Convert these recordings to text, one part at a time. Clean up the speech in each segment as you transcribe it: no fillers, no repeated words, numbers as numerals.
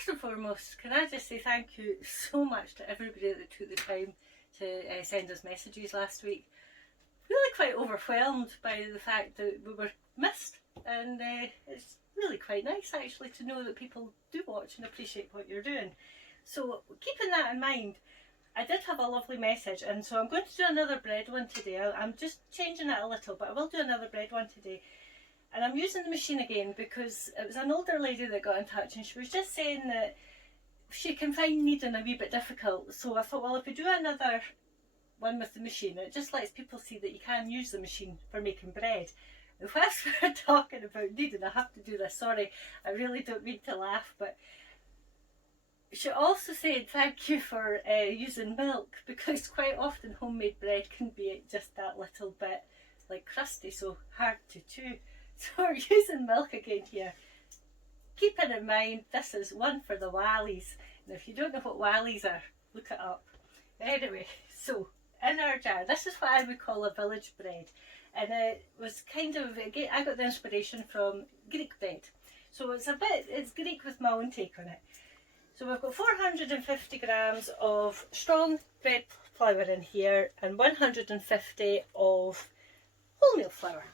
First and foremost, can I just say thank you so much to everybody that took the time to send us messages last week. Really quite overwhelmed by the fact that we were missed, and it's really quite nice actually to know that people do watch and appreciate what you're doing. So keeping that in mind, I did have a lovely message, and so I'm going to do another bread one today. I'm just changing it a little, but I will do another bread one today. And I'm using the machine again because it was an older lady that got in touch, and she was just saying that she can find kneading a wee bit difficult. So I thought, well, if we do another one with the machine, it just lets people see that you can use the machine for making bread. And whilst we're talking about kneading, I have to do this, sorry, I really don't mean to laugh, but she also said thank you for using milk, because quite often homemade bread can be just that little bit like crusty, so hard to chew. So we're using milk again here. Keeping in mind, this is one for the Wallies, and if you don't know what Wallies are, look it up. Anyway, so in our jar, this is what I would call a village bread, and it was kind of, I got the inspiration from Greek bread, so it's Greek with my own take on it. So we've got 450 grams of strong bread flour in here and 150 of wholemeal flour.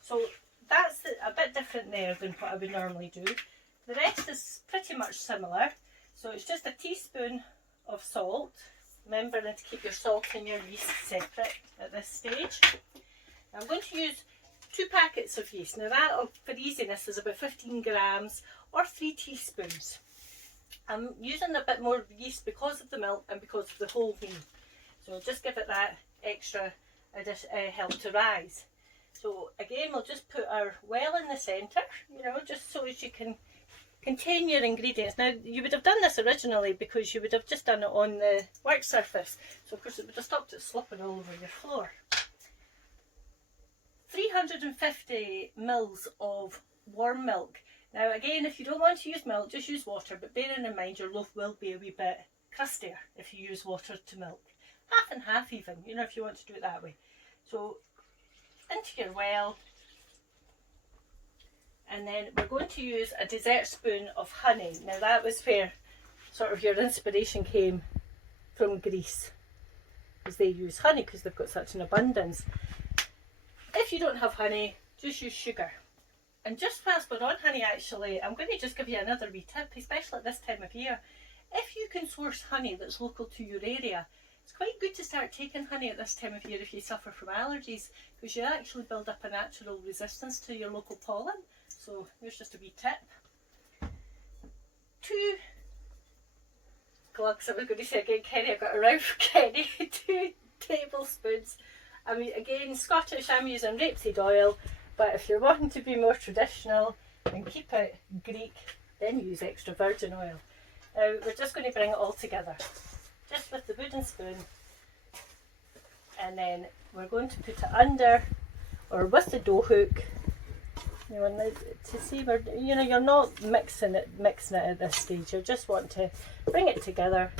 So that's a bit different there than what I would normally do. The rest is pretty much similar. So it's just a teaspoon of salt. Remembering to keep your salt and your yeast separate at this stage. I'm going to use 2 packets of yeast. Now that, for easiness, is about 15 grams or 3 teaspoons. I'm using a bit more yeast because of the milk and because of the whole wheat. So just give it that extra help to rise. So again, we'll just put our well in the centre, you know, just so as you can contain your ingredients. Now, you would have done this originally because you would have just done it on the work surface. So of course it would have stopped it slopping all over your floor. 350 mils of warm milk. Now again, if you don't want to use milk, just use water, but bearing in mind your loaf will be a wee bit crustier if you use water to milk. Half and half even, you know, if you want to do it that way. So into your well, and then we're going to use a dessert spoon of honey. Now that was where sort of your inspiration came from Greece, because they use honey because they've got such an abundance. If you don't have honey, just use sugar. And just whilst we're on honey, actually, I'm going to just give you another wee tip, especially at this time of year. If you can source honey that's local to your area, it's quite good to start taking honey at this time of year if you suffer from allergies, because you actually build up a natural resistance to your local pollen. So here's just a wee tip. 2 glugs, I was going to say again, Kenny, I've got a round for Kenny. 2 tablespoons. I mean, again, Scottish, I'm using rapeseed oil. But if you're wanting to be more traditional and keep it Greek, then use extra virgin oil. Now we're just going to bring it all together, just with the wooden spoon, and then we're going to put it under or with the dough hook. You know, to see where, you know, you're not mixing it at this stage. You just want to bring it together,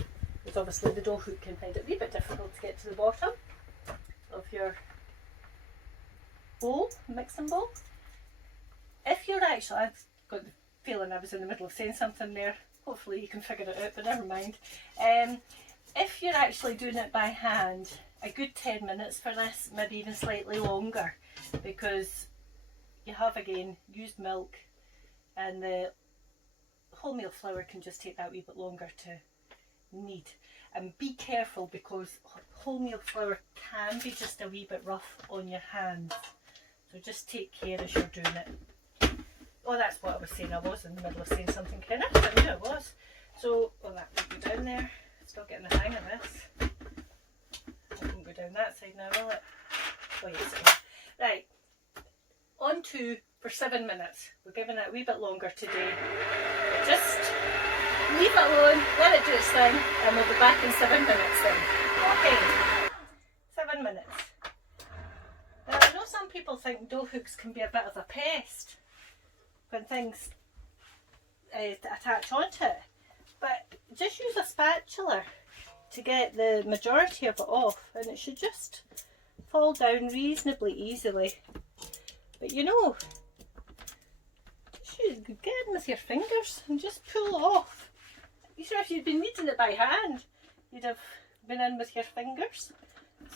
because obviously the dough hook can find it a wee bit difficult to get to the bottom of your bowl, mixing bowl. If you're actually, I've got the feeling I was in the middle of saying something there, hopefully you can figure it out, but never mind. If you're actually doing it by hand, a good 10 minutes for this, maybe even slightly longer, because you have again used milk, and the wholemeal flour can just take that wee bit longer to knead. And be careful, because wholemeal flour can be just a wee bit rough on your hands. So just take care as you're doing it. Oh, that's what I was saying. I was in the middle of saying something, Kenna. I knew I was. So, well, that will go down there. Still getting the hang of this. It won't go down that side now, will it? Oh, yes, it will. Right. On to for 7 minutes. We're giving it a wee bit longer today. Just leave it alone, let it do its thing, and we'll be back in 7 minutes then. Okay. 7 minutes. Now, I know some people think dough hooks can be a bit of a pest when things attach onto it, but just use a spatula to get the majority of it off, and it should just fall down reasonably easily. But you know, just get in with your fingers and just pull off. if you'd been kneading it by hand, you'd have been in with your fingers.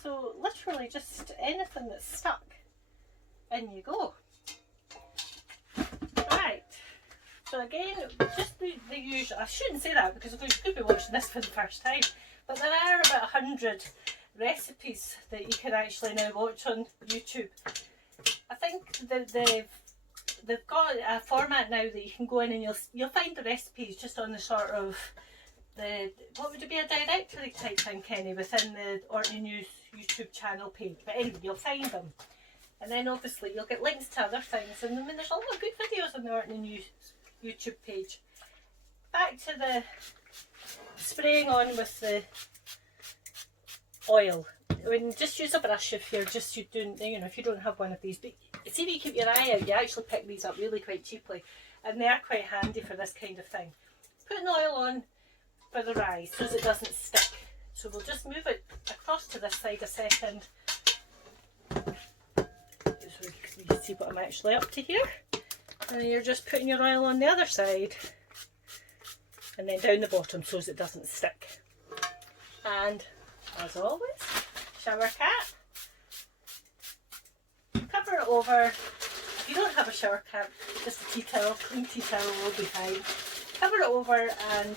So literally just anything that's stuck, in you go. Right, so again, just the usual. I shouldn't say that because of course you could be watching this for the first time, but there are about 100 recipes that you can actually now watch on YouTube. I think that they've got a format now that you can go in and you'll find the recipes just on the sort of what would it be, a directory type thing, Kenny, within the Orkney News YouTube channel page. But anyway, you'll find them, and then obviously you'll get links to other things, and I mean there's a lot of good videos on the Orkney News YouTube page. Back to the spraying on with the oil. I mean, just use a brush if you're just doing, you know, if you don't have one of these. But see if you keep your eye out, you actually pick these up really quite cheaply, and they are quite handy for this kind of thing. Putting oil on for the rise so that it doesn't stick. So we'll just move it across to this side a second, so you can see what I'm actually up to here. And then you're just putting your oil on the other side, and then down the bottom so that it doesn't stick. And as always, shower cap. Cover it over. If you don't have a shower cap, just a tea towel, clean tea towel will be fine. Cover it over and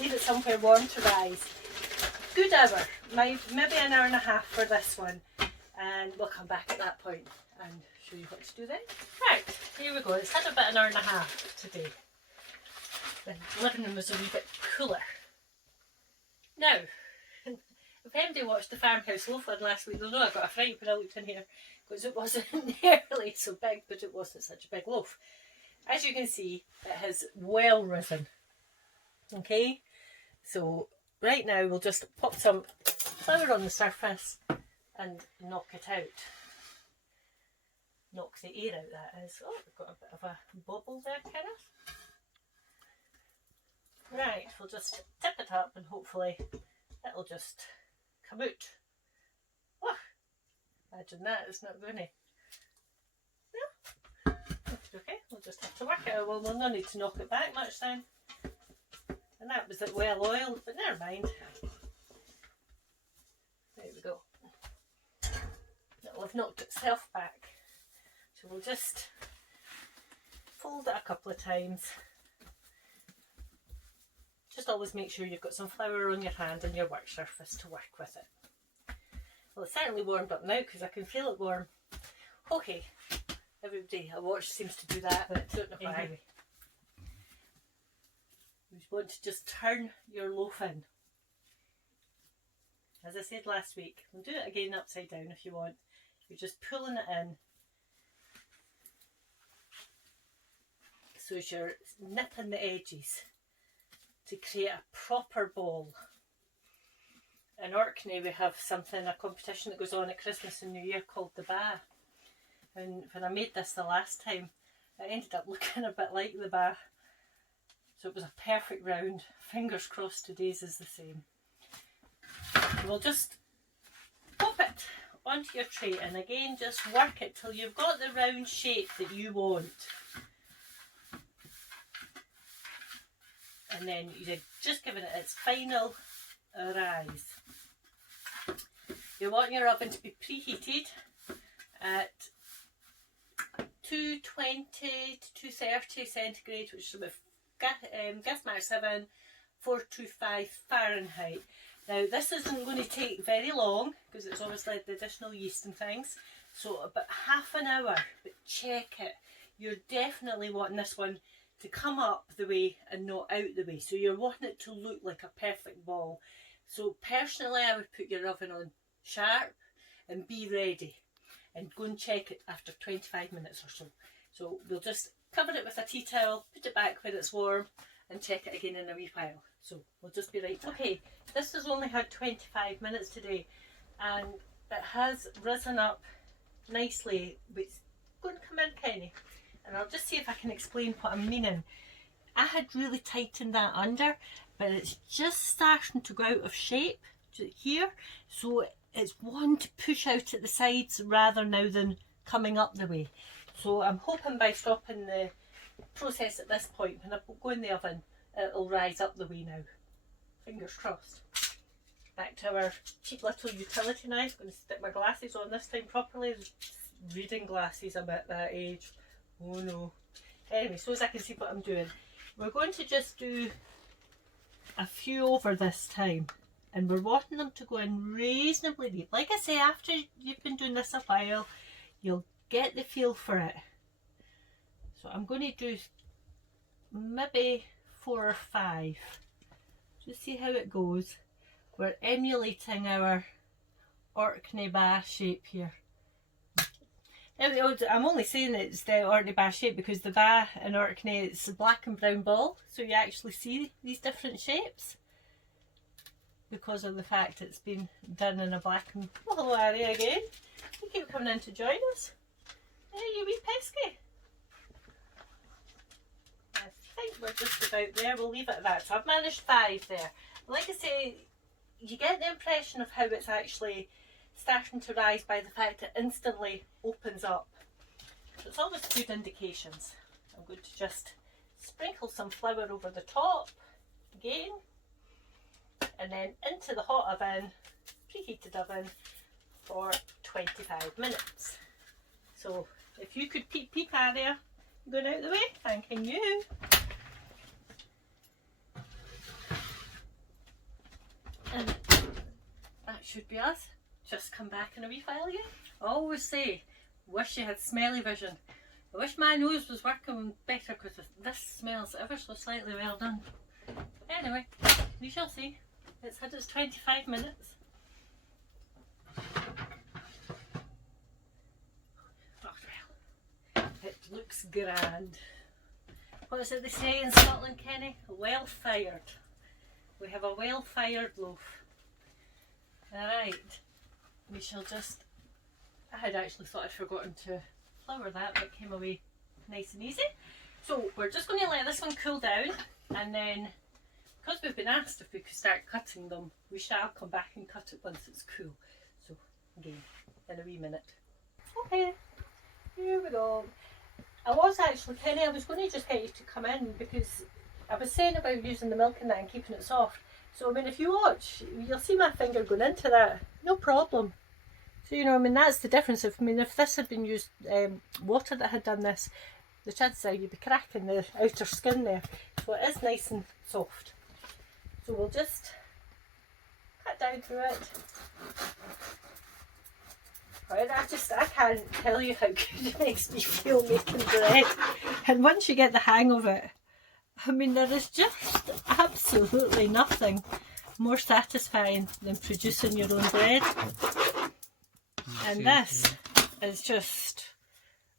leave it somewhere warm to rise. Good hour, maybe an hour and a half for this one, and we'll come back at that point and show you what to do then. Right, here we go. It's had about an hour and a half today. The living room was a wee bit cooler. Now, if anybody watched the farmhouse loaf one last week, they'll know I got a fright when I looked in here because it wasn't nearly so big, but it wasn't such a big loaf. As you can see, it has well risen. Okay, so right now we'll just pop some flour on the surface and knock it out. Knock the air out, that is. Oh, we've got a bit of a bubble there, Kenneth. Right, we'll just tip it up and hopefully it'll just come out. Oh, imagine that, it's not going to. No? Okay, we'll just have to work it out. Well, we'll not need to knock it back much then. And that was it well oiled, but never mind. There we go. It'll have knocked itself back. So we'll just fold it a couple of times. Just always make sure you've got some flour on your hand and your work surface to work with it. Well, it's certainly warmed up now because I can feel it warm. Okay, everybody I watch seems to do that, but I don't know why. Anyway, you want to just turn your loaf in. As I said last week, we'll do it again upside down if you want. You're just pulling it in. So as you're nipping the edges to create a proper ball. In Orkney we have something, a competition that goes on at Christmas and New Year called the Ba. And when I made this the last time, it ended up looking a bit like the Ba. So it was a perfect round. Fingers crossed today's is the same. So we'll just pop it onto your tray and again just work it till you've got the round shape that you want. And then you're just giving it its final rise. You want your oven to be preheated at 220 to 230 centigrade, which is about gas mark 7, 425 Fahrenheit. Now this isn't going to take very long because it's obviously the additional yeast and things, so about half an hour, but check it. You're definitely wanting this one to come up the way and not out the way, so you're wanting it to look like a perfect ball. So personally I would put your oven on sharp and be ready and go and check it after 25 minutes or so. So we'll just cover it with a tea towel, put it back where it's warm and check it again in a wee while. So we'll just be right back. Okay, this has only had 25 minutes today and it has risen up nicely. It's going to come in, Kenny, and I'll just see if I can explain what I'm meaning. I had really tightened that under, but it's just starting to go out of shape here, so it's wanting to push out at the sides rather now than coming up the way. So I'm hoping by stopping the process at this point, when I go in the oven, it'll rise up the way now. Fingers crossed. Back to our cheap little utility knife. I'm going to stick my glasses on this time properly. Reading glasses, I'm at that age. Oh no. Anyway, so as I can see what I'm doing, we're going to just do a few over this time, and we're wanting them to go in reasonably deep. Like I say, after you've been doing this a while, you'll get the feel for it. So I'm going to do maybe 4 or 5. Just see how it goes. We're emulating our Orkney bar shape here. I'm only saying it's the Orkney bar shape because the bar in Orkney, it's a black and brown ball, so you actually see these different shapes because of the fact it's been done in a black and... Oh, hello Ari again. You keep coming in to join us. Hey, you wee pesky. I think we're just about there. We'll leave it at that. So I've managed 5 there. Like I say, you get the impression of how it's actually starting to rise by the fact it instantly opens up. So it's always good indications. I'm going to just sprinkle some flour over the top again, and then into the hot oven, preheated oven, for 25 minutes. So if you could peep out there, going out the way, thanking you. And that should be us. Just come back in a wee while again. I always say, wish you had smelly vision. I wish my nose was working better because this smells ever so slightly well done. Anyway, we shall see. It's had its 25 minutes. Oh well, it looks grand. What is it they say in Scotland, Kenny? Well fired. We have a well fired loaf. Alright, we shall just... I had actually thought I'd forgotten to flour that, but it came away nice and easy. So we're just going to let this one cool down, and then because we've been asked if we could start cutting them, we shall come back and cut it once it's cool. So again, in a wee minute. Okay, here we go. I was actually, Kenny, I was going to just get you to come in because I was saying about using the milk in that and keeping it soft. So I mean, if you watch, you'll see my finger going into that, no problem. So you know, I mean, that's the difference. If this had been used water that had done this, the chances are you'd be cracking the outer skin there. So it is nice and soft. So we'll just cut down through it. Right, I can't tell you how good it makes me feel making bread. And once you get the hang of it, I mean, there is just absolutely nothing more satisfying than producing your own bread. And this is just,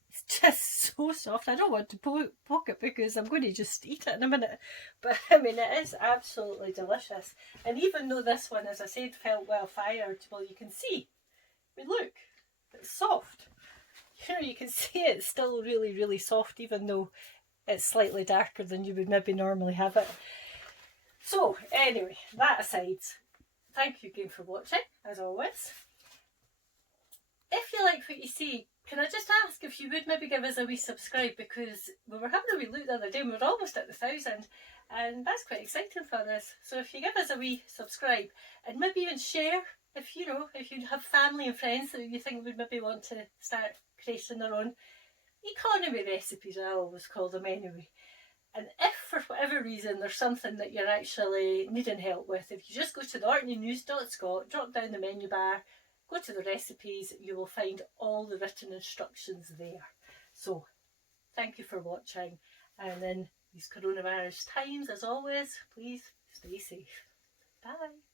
it's just so soft. I don't want to poke it because I'm going to just eat it in a minute. But I mean, it is absolutely delicious. And even though this one, as I said, felt well fired, well, you can see, I mean, look, it's soft. You know, you can see it's still really, really soft, even though it's slightly darker than you would maybe normally have it. So anyway, that aside, thank you again for watching, as always. If you like what you see, can I just ask if you would maybe give us a wee subscribe, because we were having a wee look the other day and we were almost at the 1,000, and that's quite exciting for us. So if you give us a wee subscribe and maybe even share, if you know, if you have family and friends that you think would maybe want to start creating their own economy recipes, I always call them anyway. And if for whatever reason there's something that you're actually needing help with, if you just go to the orkneynews.scot, drop down the menu bar, go to the recipes, you will find all the written instructions there. So thank you for watching, and in these coronavirus times, as always, please stay safe. Bye.